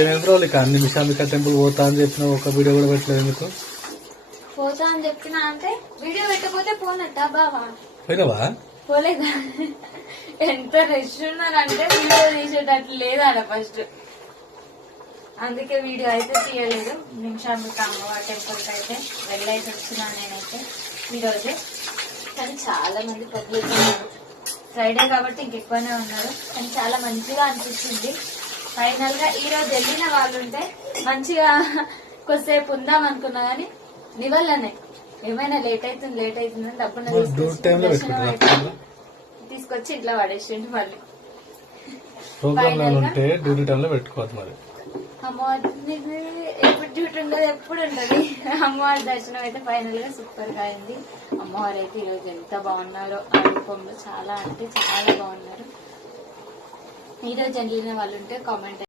ఏమేమి రోజులు ఇక అన్ని నిశాంబిక టెంపుల్ పోతా అని చెప్పిన ఒక వీడియో కూడా పెట్టలేదు ఎందుకు? పోతా అని చెప్పినా అంటే వీడియో పెట్టకపోతే పోనట్టా బావా? పోయినావా? పోలేదా? ఎంత రష్ ఉన్నారంటే వీడియో తీసేటట్లు లేదాడ ఫస్ట్, అందుకే వీడియో అయితే తీయలేదు. నిమిషాంబిక అమ్మవారి టెంపుల్ కి అయితే వెళ్ళైతే వచ్చినాను నేనైతే ఈరోజే. కానీ చాలా మంది పబ్లిక్ ఉన్నారు, ఫ్రైడే కాబట్టి ఇంకెక్కువనే ఉన్నారు. కానీ చాలా మంచిగా అనిపిస్తుంది. ఫైనల్ గా ఈ రోజు వెళ్ళిన వాళ్ళు ఉంటే మంచిగా కొద్దిసేపు ఉందాం అనుకున్నా గానీ నివల్లనే ఏమైనా లేట్ అవుతుంది డబ్బున తీసుకొచ్చి ఇట్లా పడేసిండు. మళ్ళీ అమ్మవారి ఎప్పుడు డ్యూటీ ఉండదు, ఎప్పుడు ఉండదు. అమ్మవారి దర్శనం అయితే ఫైనల్ గా సూపర్ గా అయింది. అమ్మవారు అయితే ఈరోజు ఎంత బాగున్నారో, ఆ రూపంలో చాలా అంటే చాలా బాగున్నారు. ఈరోజు వెళ్ళిన వాళ్ళు ఉంటే కామెంట్